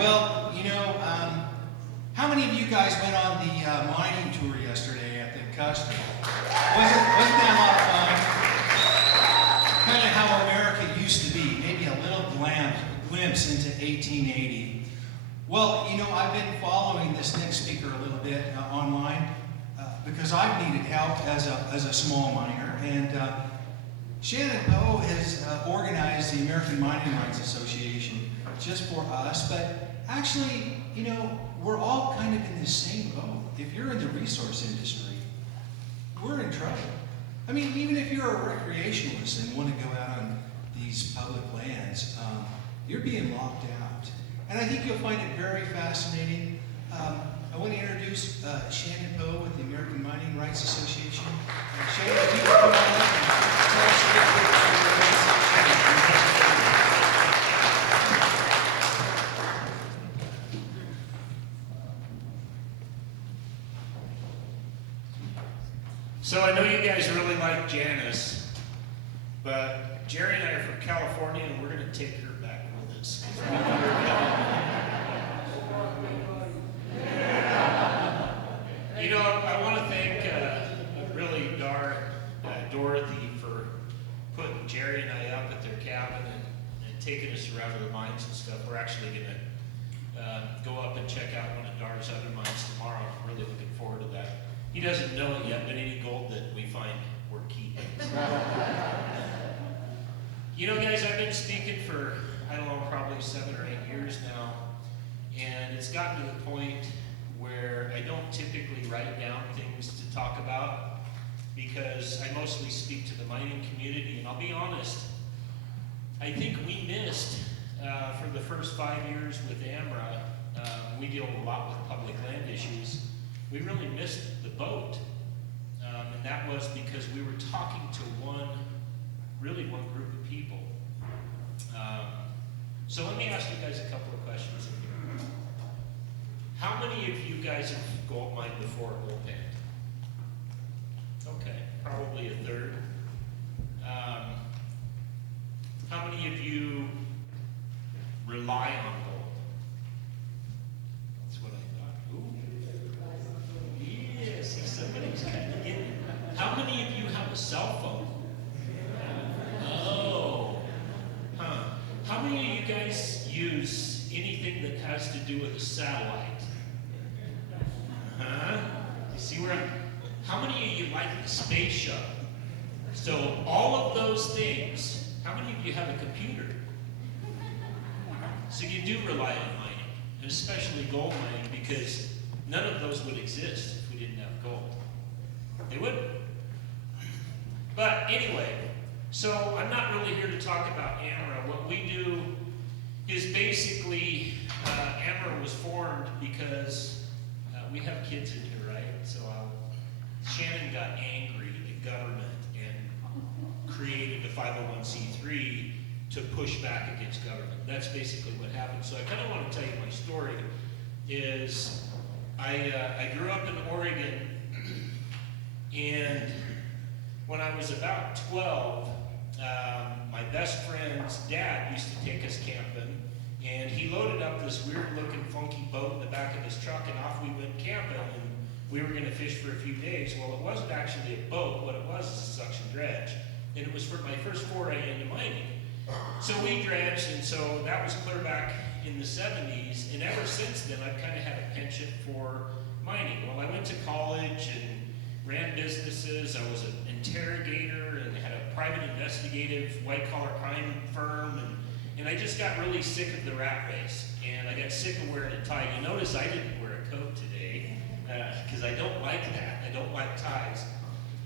Well, how many of you guys went on the mining tour yesterday at the Custer? Wasn't that a lot of fun? Kind of how America used to be, maybe a little glimpse into 1880. Well, I've been following this next speaker a little bit online because I've needed help as a small miner, and Shannon Poe has organized the American Mining Rights Association just for us, but actually, we're all kind of in the same boat. If you're in the resource industry, we're in trouble. I mean, even if you're a recreationalist and want to go out on these public lands, you're being locked out. And I think you'll find it very fascinating. I want to introduce Shannon Poe with the American Mining Rights Association. Shannon, if you could come on up and tell us a little bit about your organization. So I know you guys really like Janice, but Jerry and I are from California, and we're going to take her back with us. I want to thank really Dorothy for putting Jerry and I up at their cabin and taking us around to the mines and stuff. We're actually going to go up and check out one of Dar's other mines tomorrow. I'm really looking forward to that. He doesn't know it yet, but any gold that we find, we're keeping. Guys, I've been speaking for, I don't know, probably 7 or 8 years now, and it's gotten to the point where I don't typically write down things to talk about because I mostly speak to the mining community, and I'll be honest, I think we missed, for the first 5 years with AMRA, we deal a lot with public land issues. We really missed the boat, and that was because we were talking to one group of people. So let me ask you guys a couple of questions. How many of you guys have gold mined before gold panned? Okay, probably a third. How many of you rely on gold? That's what I thought. Ooh. Yeah, see, somebody's kind of getting it. How many of you have a cell phone? Oh. Huh. How many of you guys use anything that has to do with a satellite? Huh? You see where how many of you like the space shuttle? So all of those things, how many of you have a computer? So you do rely on mining, and especially gold mining, because none of those would exist if we didn't have gold. They wouldn't. But anyway, so I'm not really here to talk about AMRA. What we do is basically, AMRA was formed because we have kids in here, right? So Shannon got angry at government and created a 501c3 to push back against government. That's basically what happened. So I kind of want to tell you my story. Is I grew up in Oregon, and when I was about 12, my best friend's dad used to take us camping, and he loaded up this weird-looking, funky boat in the back of his truck, and off we went camping, and we were going to fish for a few days. Well, it wasn't actually a boat. What it was is a suction dredge, and it was for my first foray into mining. So we dredged, and so that was clear back in the 70s, and ever since then, I've kind of had a penchant for mining. Well, I went to college and ran businesses. I was an interrogator and had a private investigative white-collar crime firm, and I just got really sick of the rat race, and I got sick of wearing a tie. You notice I didn't wear a coat today, because I don't like that. I don't like ties.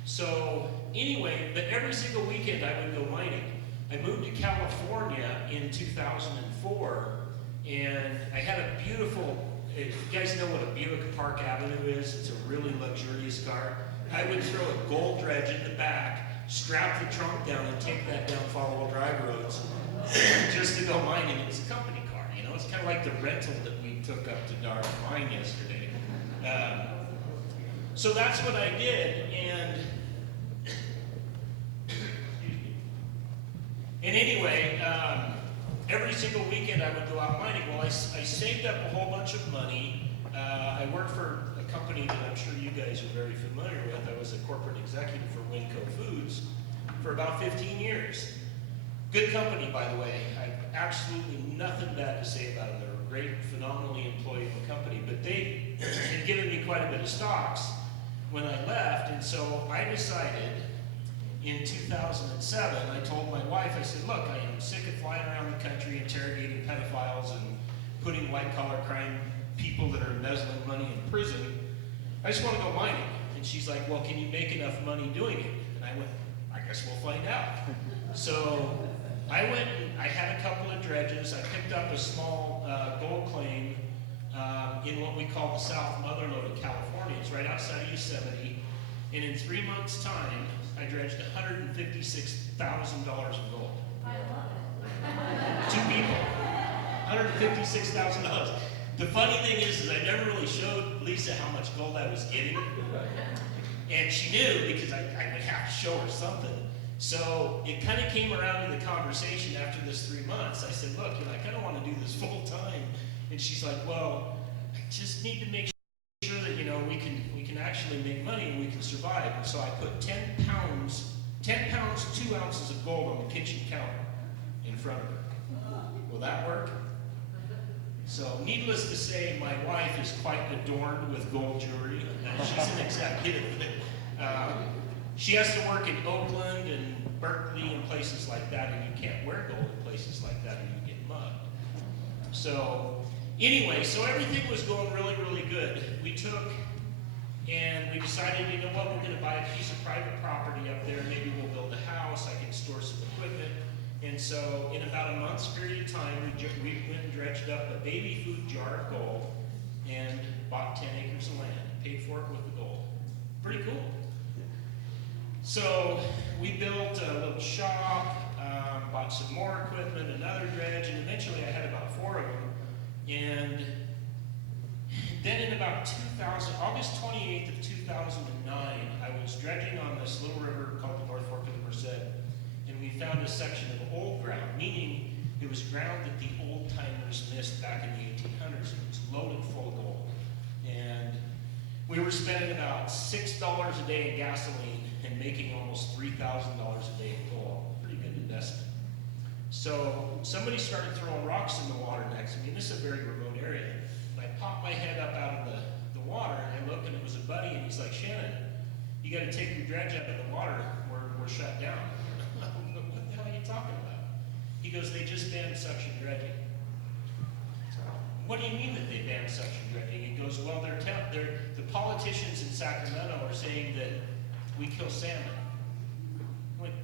So anyway, but every single weekend I would go mining. I moved to California in 2004, and I had a beautiful, if you guys know what a Buick Park Avenue is, it's a really luxurious car. I would throw a gold dredge in the back, strap the trunk down, and take that down follow drive roads just to go mining. It was a company car, it's kind of like the rental that we took up to Dar's mine yesterday. So that's what I did, and anyway, every single weekend I would go out mining. Well, I saved up a whole bunch of money. I worked for a company that I'm sure you guys are very familiar with. I was a corporate executive for Winco Foods for about 15 years. Good company, by the way. I have absolutely nothing bad to say about them. They're a great, phenomenally employable company, but they had given me quite a bit of stocks when I left, and so I decided in 2007, I told my wife, I said, look, I am sick of flying around the country interrogating pedophiles and putting white-collar crime people that are embezzling money in prison. I just want to go mining. And she's like, well, can you make enough money doing it? And I went, I guess we'll find out. So I went and I had a couple of dredges. I picked up a small gold claim in what we call the South Motherlode of California. It's right outside of Yosemite. And in 3 months' time, I dredged $156,000 of gold. I love it. 2 people. $156,000. The funny thing is I never really showed Lisa how much gold I was getting. And she knew because I would have to show her something. So it kind of came around to the conversation after this 3 months. I said, look, I kind of want to do this full time. And she's like, well, I just need to make sure that, we can actually make money and we can survive. And so I put 10 pounds, 2 ounces of gold on the kitchen counter in front of her. Will that work? So needless to say, my wife is quite adorned with gold jewelry. She's an executive. She has to work in Oakland and Berkeley and places like that, and you can't wear gold in places like that or you get mugged. So anyway, so everything was going really, really good. We took and we decided, you know what, we're going to buy a piece of private property up there. Maybe we'll build a house. I can store some equipment. And so in about a month's period of time, we went and dredged up a baby food jar of gold and bought 10 acres of land. Paid for it with the gold. Pretty cool. So we built a little shop, bought some more equipment, another dredge, and eventually I had about 4 of them. And then in about August 28th of 2009, I was dredging on this little river called the North Fork of the Merced, and we found a section of old ground, meaning it was ground that the old timers missed back in the 1800s, and it was loaded full of gold. And we were spending about $6 a day in gasoline and making almost $3,000 a day in gold. Pretty good investment. So somebody started throwing rocks in the water next to me. This is a very remote area. And I popped my head up out of the water, and I looked, and it was a buddy, and he's like, Shannon, you got to take your dredge out of the water. We're shut down. What the hell are you talking about? He goes, they just banned suction dredging. What do you mean that they banned suction dredging? He goes, well, the politicians in Sacramento are saying that we kill salmon. I'm like,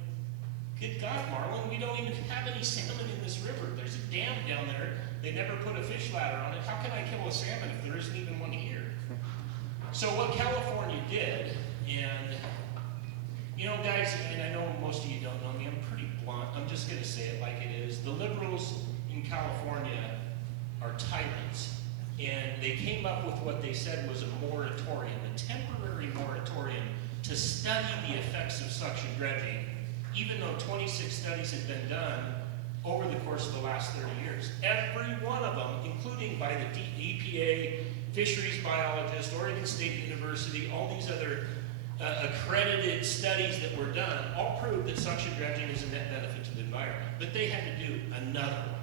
good God, Marlon, we don't even have any salmon in this river. There's a dam down there. They never put a fish ladder on it. How can I kill a salmon if there isn't even one here? So what California did, and guys, and I know most of you don't know me, I'm pretty blunt. I'm just going to say it like it is. The liberals in California are tyrants. And they came up with what they said was a moratorium, a temporary moratorium to study the effects of suction dredging, even though 26 studies had been done over the course of the last 30 years. Every one of them, including by the EPA, fisheries biologists, Oregon State University, all these other accredited studies that were done, all proved that suction dredging is a net benefit to the environment. But they had to do another one.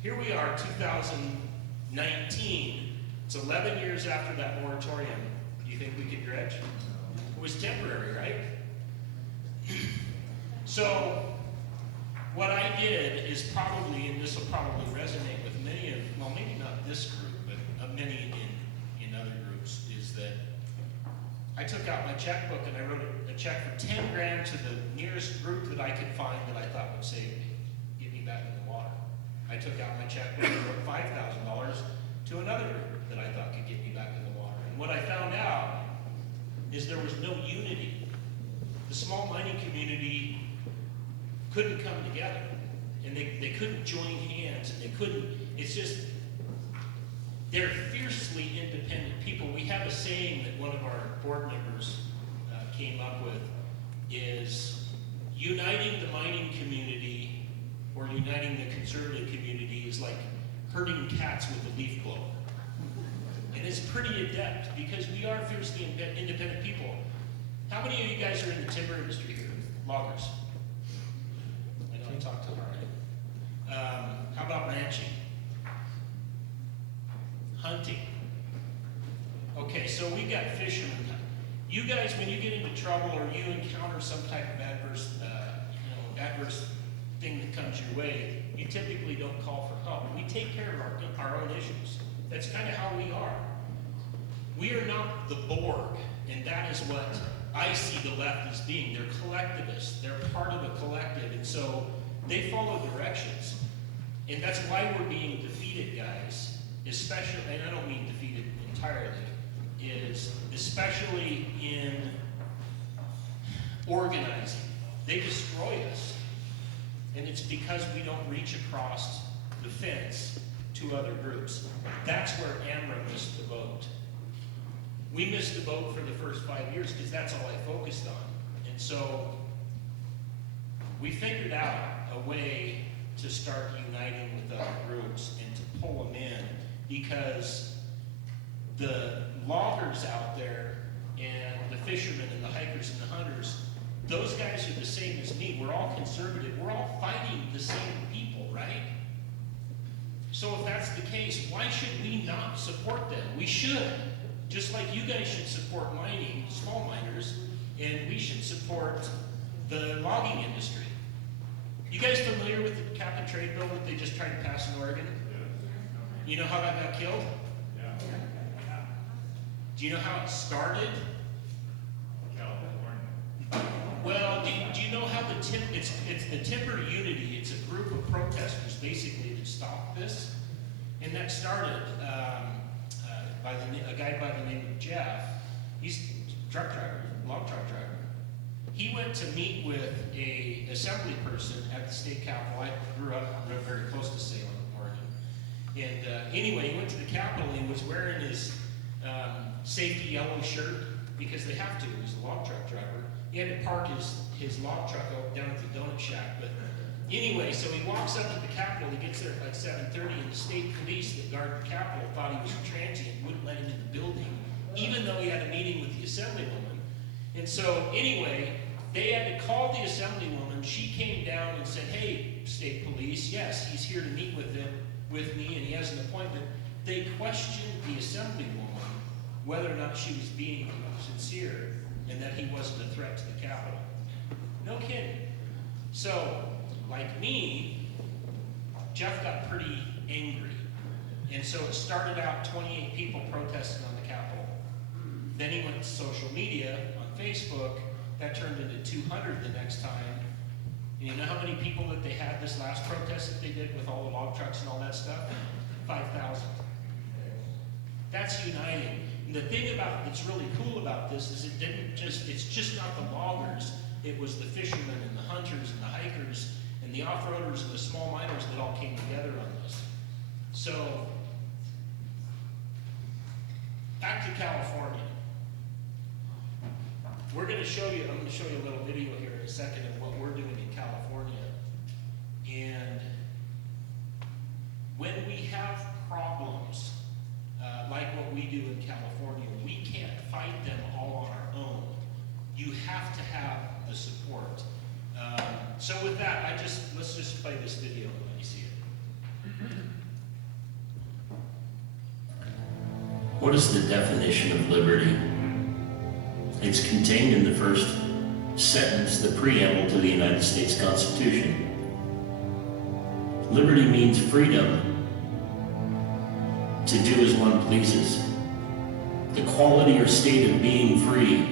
Here we are, 2019. It's 11 years after that moratorium. Do you think we could dredge? It was temporary, right? So what I did is probably, and this will probably resonate with many of, well, maybe not this group, but many in other groups, is that I took out my checkbook and I wrote a check for 10 grand to the nearest group that I could find that I thought would save me, get me back in the water. I took out my checkbook and wrote $5,000 to another group that I thought could get me back in the water. And what I found out is there was no unity. The small mining community couldn't come together, and they couldn't join hands, and they couldn't, it's just, they're fiercely independent people. We have a saying that one of our board members came up with, is uniting the mining community or uniting the conservative community is like herding cats with a leaf blower. And it's pretty adept because we are fiercely independent people. How many of you guys are in the timber industry here? Loggers. I know I talked to them already. How about ranching? Hunting. Okay, so we got fishermen. You guys, when you get into trouble or you encounter some type of adverse thing that comes your way, you typically don't call for help. We take care of our own issues. That's kind of how we are. We are not the Borg, and that is what I see the left as being. They're collectivists. They're part of a collective, and so they follow directions. And that's why we're being defeated, guys. Especially, and I don't mean defeated entirely, is especially in organizing. They destroy us. And it's because we don't reach across the fence to other groups. That's where AMRA missed the boat. We missed the boat for the first 5 years because that's all I focused on. And so we figured out a way to start uniting with other groups and to pull them in, because the loggers out there and the fishermen and the hikers and the hunters, those guys are the same as me. We're all conservative. We're all fighting the same people, right? So if that's the case, why should we not support them? We should. Just like you guys should support mining, small miners, and we should support the logging industry. You guys familiar with the cap and trade bill that they just tried to pass in Oregon? You know how that got killed? Do you know how it started? Well, do you know how it's the Timber Unity? It's a group of protesters basically that stopped this, and that started by a guy by the name of Jeff. He's a truck driver, log truck driver. He went to meet with a assembly person at the state capitol. I grew up very close to Salem, Oregon, and anyway, he went to the capitol and he was wearing his safety yellow shirt because they have to. He was a log truck driver. He had to park his log truck down at the donut shack. But anyway, so he walks up to the Capitol. He gets there at like 7:30, and the state police that guard the Capitol thought he was a transient, wouldn't let him in the building, even though he had a meeting with the assemblywoman. And so anyway, they had to call the assemblywoman. She came down and said, "Hey, state police, yes, he's here to meet with me, and he has an appointment." They questioned the assemblywoman whether or not she was being sincere and that he wasn't a threat to the Capitol. No kidding. So, like me, Jeff got pretty angry. And so it started out 28 people protesting on the Capitol. Then he went to social media on Facebook. That turned into 200 the next time. And you know how many people that they had this last protest that they did with all the log trucks and all that stuff? 5,000. That's uniting. And the thing that's really cool about this is it's just not the loggers. It was the fishermen and the hunters and the hikers and the off-roaders and the small miners that all came together on this. So, back to California. I'm going to show you a little video here in a second of what we're doing in California. And when we have problems, like what we do in California, we can't fight them all on our own. You have to have the support. So with that, let's just play this video and let you see it. What is the definition of liberty? It's contained in the first sentence, the preamble to the United States Constitution. Liberty means freedom to do as one pleases. The quality or state of being free,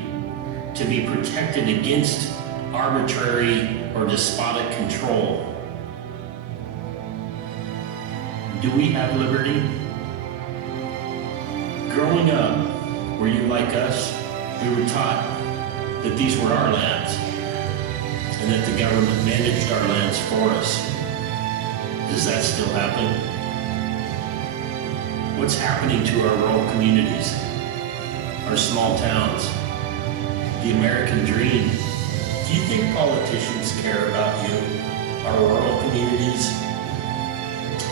to be protected against arbitrary or despotic control. Do we have liberty? Growing up, were you like us? We were taught that these were our lands and that the government managed our lands for us. Does that still happen? What's happening to our rural communities, our small towns, the American dream? Do you think politicians care about you? our rural communities,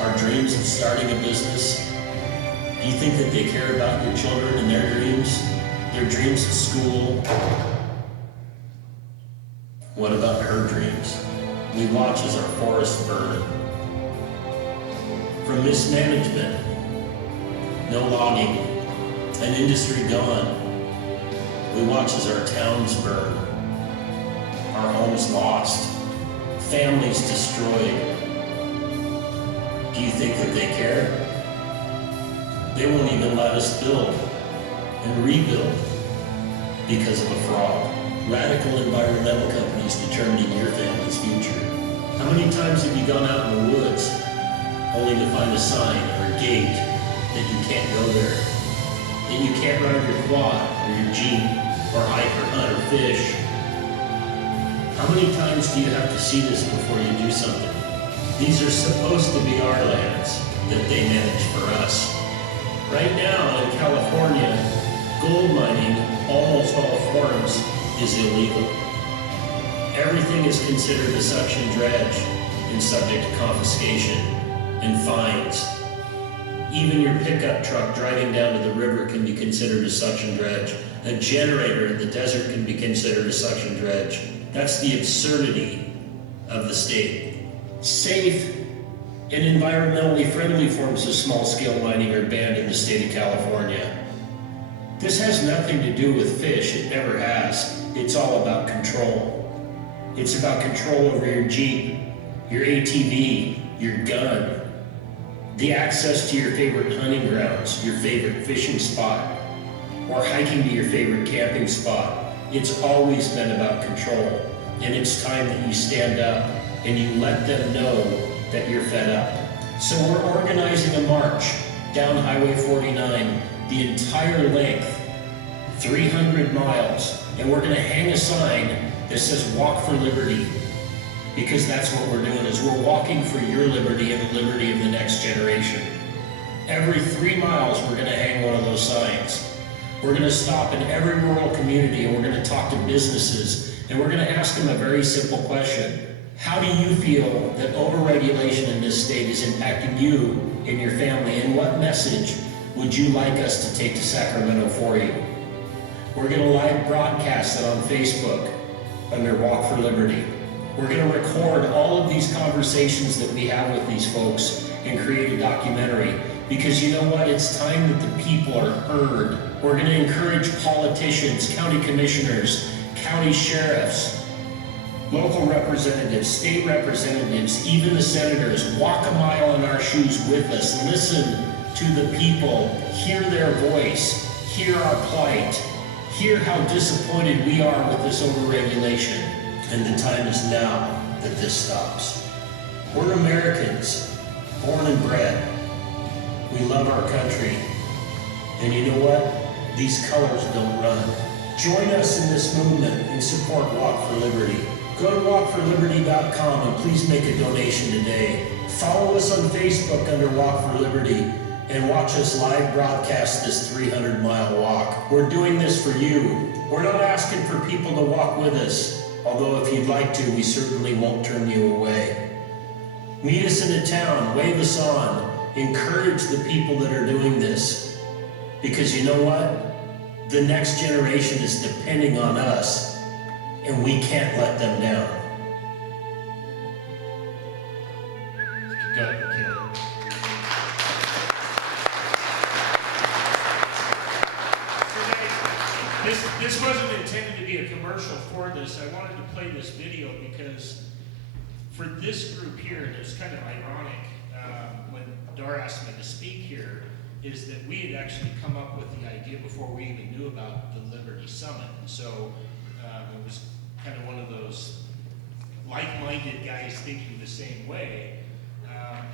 our dreams of starting a business? Do you think that they care about your children and their dreams of school? What about her dreams? We watch as our forests burn. From mismanagement, no logging, an industry gone. We watch as our towns burn, our homes lost, families destroyed. Do you think that they care? They won't even let us build and rebuild because of a fraud. Radical environmental companies determining your family's future. How many times have you gone out in the woods only to find a sign or a gate that you can't go there? That you can't ride your quad or your Jeep or hike or hunt or fish? How many times do you have to see this before you do something? These are supposed to be our lands that they manage for us. Right now in California, gold mining, almost all forms, is illegal. Everything is considered a suction dredge and subject to confiscation and fines. Even your pickup truck driving down to the river can be considered a suction dredge. A generator in the desert can be considered a suction dredge. That's the absurdity of the state. Safe and environmentally friendly forms of small-scale mining are banned in the state of California. This has nothing to do with fish, it never has. It's all about control. It's about control over your Jeep, your ATV, your gun, the access to your favorite hunting grounds, your favorite fishing spot, or hiking to your favorite camping spot. It's always been about control, and it's time that you stand up and you let them know that you're fed up. So we're organizing a march down Highway 49, the entire length, 300 miles, and we're gonna hang a sign that says "Walk for Liberty," because that's what we're doing, is we're walking for your liberty and the liberty of the next generation. Every 3 miles, we're gonna hang one of those signs. We're gonna stop in every rural community and we're gonna talk to businesses and we're gonna ask them a very simple question. How do you feel that overregulation in this state is impacting you and your family, and what message would you like us to take to Sacramento for you? We're gonna live broadcast it on Facebook under Walk for Liberty. We're gonna record all of these conversations that we have with these folks and create a documentary, because you know what? It's time that the people are heard. We're gonna encourage politicians, county commissioners, county sheriffs, local representatives, state representatives, even the senators, walk a mile in our shoes with us, listen to the people, hear their voice, hear our plight, hear how disappointed we are with this overregulation. And the time is now that this stops. We're Americans, born and bred. We love our country. And you know what? These colors don't run. Join us in this movement and support Walk for Liberty. Go to walkforliberty.com and please make a donation today. Follow us on Facebook under Walk for Liberty and watch us live broadcast this 300-mile walk. We're doing this for you. We're not asking for people to walk with us, although if you'd like to, we certainly won't turn you away. Meet us in a town, wave us on, encourage the people that are doing this, because you know what? The next generation is depending on us, and we can't let them down. Good, Caleb. This wasn't intended to be a commercial for this. I wanted to play this video because for this group here, and it was kind of ironic when Dar asked me to speak here, is that we had actually come up with the idea before we even knew about the Liberty Summit. And so it was kind of one of those like-minded guys thinking the same way,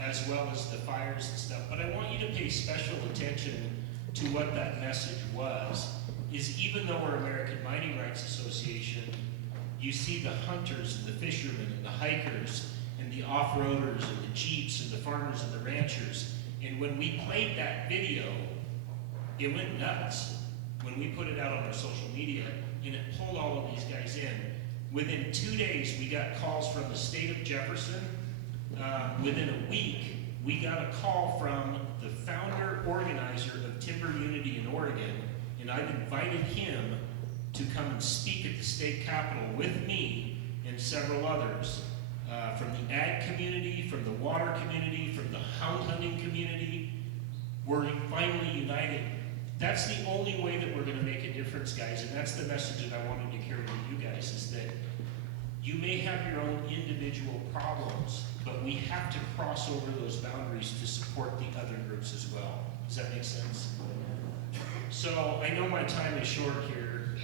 as well as the fires and stuff. But I want you to pay special attention to what that message was. Is even though we're American Mining Rights Association, you see the hunters and the fishermen and the hikers and the off-roaders and the Jeeps and the farmers and the ranchers. And when we played that video, it went nuts. When we put it out on our social media, and it pulled all of these guys in. Within 2 days, we got calls from the state of Jefferson. Within a week, we got a call from the founder organizer of Timber Unity in Oregon, and I've invited him to come and speak at the state capitol with me and several others from the ag community, from the water community, from the hound hunting community. We're finally united. That's the only way that we're going to make a difference, guys, and that's the message that I wanted to carry to you guys, is that you may have your own individual problems, but we have to cross over those boundaries to support the other groups as well. Does that make sense? So I know my time is short here,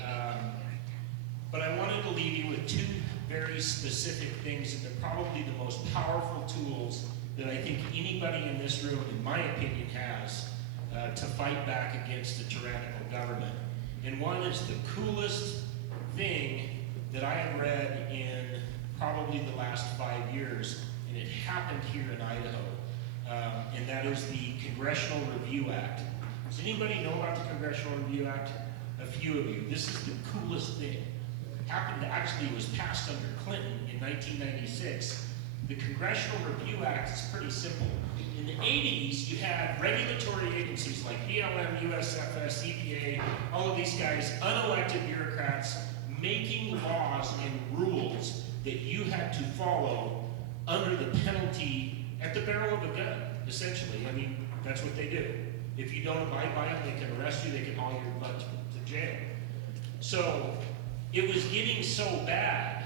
but I wanted to leave you with two very specific things, and they're probably the most powerful tools that I think anybody in this room, in my opinion, has to fight back against a tyrannical government. And one is the coolest thing that I have read in probably the last 5 years, and it happened here in Idaho, and that is the Congressional Review Act. Does anybody know about the Congressional Review Act? A few of you. This is the coolest thing. Happened, actually, was passed under Clinton in 1996. The Congressional Review Act is pretty simple. In the 80s, you had regulatory agencies like BLM, USFS, EPA, all of these guys, unelected bureaucrats, making laws and rules that you had to follow under the penalty at the barrel of a gun, essentially. I mean, that's what they do. If you don't abide by them, they can arrest you, they can haul your butt to jail. So it was getting so bad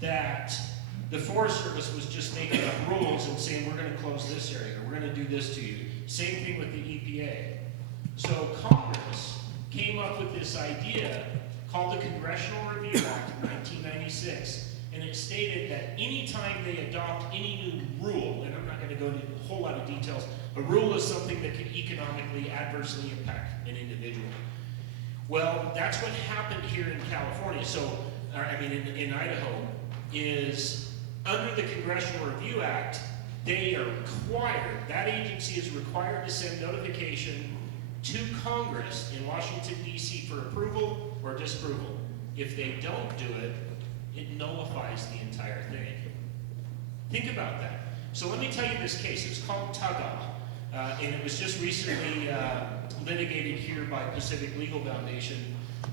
that the Forest Service was just making up rules and saying, we're going to close this area, or we're going to do this to you. Same thing with the EPA. So Congress came up with this idea called the Congressional Review Act in 1996. And it stated that anytime they adopt any new rule, and I'm not going to go into a whole lot of details, a rule is something that can economically adversely impact an individual. Well, that's what happened here in California. In Idaho, is under the Congressional Review Act, they are required, that agency is required to send notification to Congress in Washington, D.C. for approval or disapproval. If they don't do it, it nullifies the entire thing. Think about that. So let me tell you this case. It's called Tug-Off, and it was just recently litigated here by Pacific Legal Foundation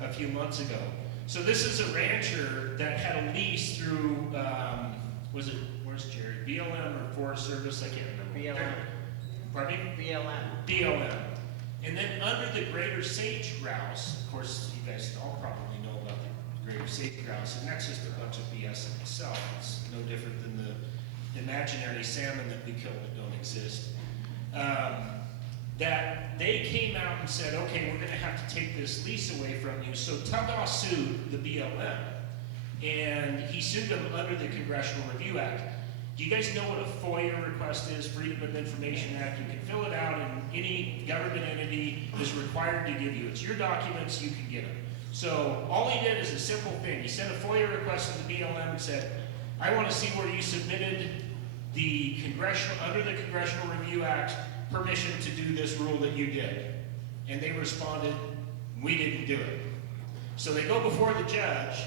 a few months ago. So this is a rancher that had a lease through, where's Jerry? BLM or Forest Service? I can't remember. BLM. Pardon me? BLM. BLM. And then under the greater sage grouse, of course, you guys all probably know about the greater sage grouse, and that's just a bunch of BS in itself. It's no different than the imaginary salmon that we kill that don't exist. That they came out and said, okay, we're going to have to take this lease away from you. So Tug-Off sued the BLM, and he sued them under the Congressional Review Act. Do you guys know what a FOIA request is? Freedom of Information Act. You can fill it out, and any government entity is required to give you. It's your documents, you can get them. So all he did is a simple thing. He sent a FOIA request to the BLM and said, I want to see where you submitted the under the Congressional Review Act permission to do this rule that you did. And they responded, we didn't do it. So they go before the judge,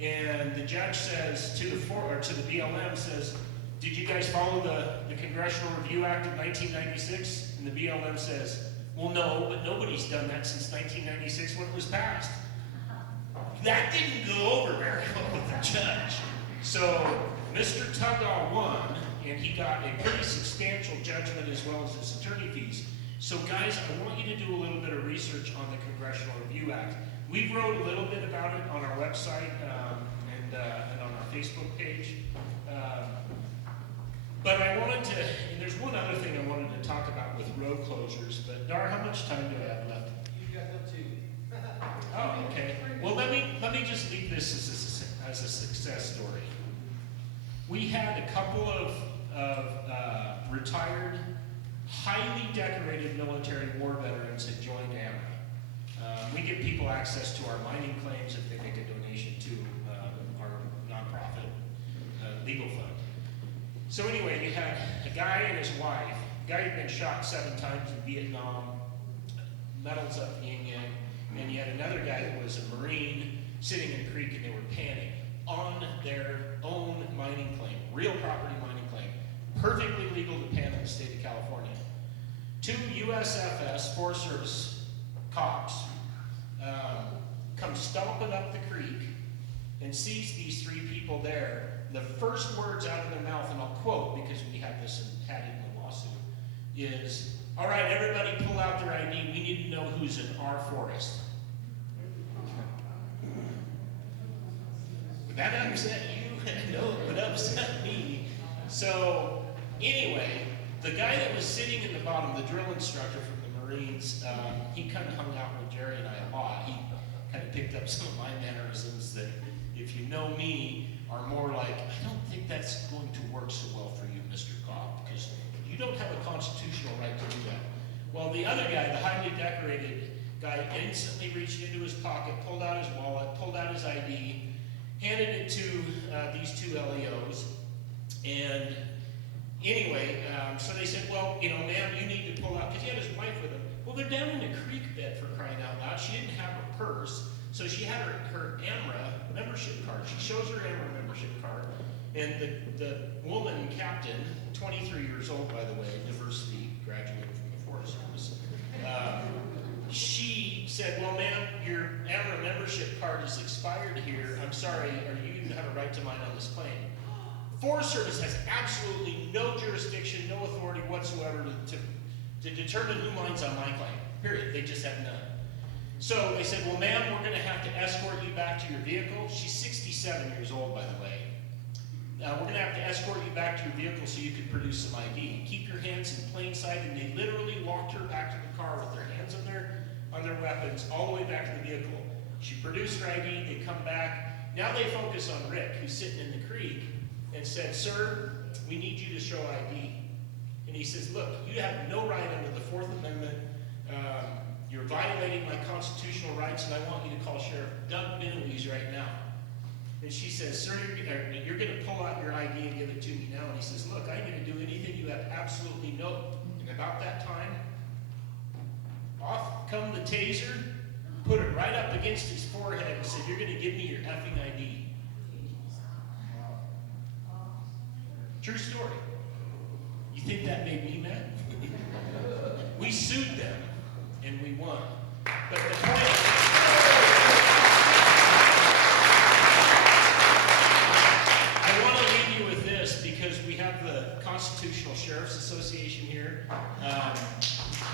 and the judge says to the BLM says, did you guys follow the Congressional Review Act of 1996? And the BLM says, well, no, but nobody's done that since 1996 when it was passed. That didn't go over very well with the judge. So Mr. Tug-Off won, and he got a pretty substantial judgment as well as his attorney fees. So guys, I want you to do a little bit of research on the Congressional Review Act. We wrote a little bit about it on our website and on our Facebook page. But I wanted to, and there's one other thing I wanted to talk about with road closures, but Dar, how much time do I have left? You got up to. Oh, okay. Well, let me just leave this as a success story. We had a couple of retired, highly decorated military war veterans that joined AMRA. We give people access to our mining claims if they make a donation to our nonprofit legal fund. So anyway, you had a guy and his wife. The guy had been shot 7 times in Vietnam, medals up yin yang, and you had another guy that was a Marine sitting in the creek and they were panning. on their own mining claim, real property mining claim, perfectly legal to pan in the state of California. 2 USFS Forest Service cops come stomping up the creek and sees these 3 people there. The first words out of their mouth, and I'll quote because we have this and had it in the lawsuit, is, "All right, everybody pull out their ID. We need to know who's in our forest." Would that upset you? No, it would upset me. So, anyway, the guy that was sitting in the bottom, the drill instructor from the Marines, he kind of hung out with Jerry and I a lot. He kind of picked up some of my mannerisms that, if you know me, are more like, "I don't think that's going to work so well for you, Mr. Cobb, because you don't have a constitutional right to do that." Well, the other guy, the highly decorated guy, instantly reached into his pocket, pulled out his wallet, pulled out his ID, handed it to these 2 LEOs, and anyway, so they said, "Well, you know, ma'am, you need to pull out," because he had his wife with him. Well, they're down in a creek bed, for crying out loud. She didn't have a purse, so she had her AMRA membership card. She shows her AMRA membership card, and the woman captain, 23 years old, by the way, diversity graduate from the Forest Service, she said, "Well, ma'am, your AMRA membership card is expired here. I'm sorry, or you even have a right to mine on this claim." Forest Service has absolutely no jurisdiction, no authority whatsoever to determine who mines on my claim, period. They just have none. So they said, "Well, ma'am, we're going to have to escort you back to your vehicle." She's 67 years old, by the way. "We're going to have to escort you back to your vehicle so you can produce some ID. Keep your hands in plain sight." And they literally walked her back to the car with their hands on their weapons, all the way back to the vehicle. She produced her ID, they come back. Now they focus on Rick, who's sitting in the creek, and said, "Sir, we need you to show ID." And he says, "Look, you have no right under the 4th Amendment. You're violating my constitutional rights, and I want you to call Sheriff Doug Benoise right now." And she says, "Sir, you're going to pull out your ID and give it to me now." And he says, "Look, I'm going to do anything you have absolutely no." And about that time, off come the taser, put it right up against his forehead, and said, "You're going to give me your effing ID." True story. You think that made me mad? We sued them, and we won. But the point is, I want to leave you with this, because we have the Constitutional Sheriff's Association here.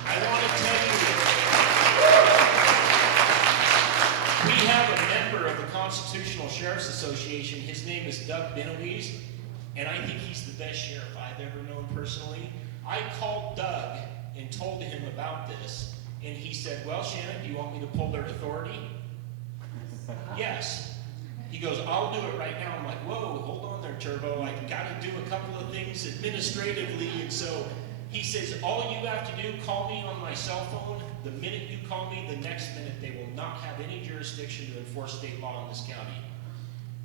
I want to tell you that we have a member of the Constitutional Sheriff's Association. His name is Doug Benoise, and I think he's the best sheriff I've ever known personally. I called Doug and told him about this, and he said, "Well, Shannon, do you want me to pull their authority?" "Yes." He goes, "I'll do it right now." I'm like, "Whoa, hold on there, Turbo. I got to do a couple of things administratively." And so he says, "All you have to do, call me on my cell phone. The minute you call me, the next minute they will not have any jurisdiction to enforce state law in this county."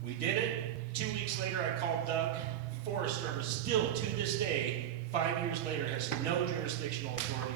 We did it. 2 weeks later, I called Doug. Forest Service still, to this day, 5 years later, has no jurisdictional authority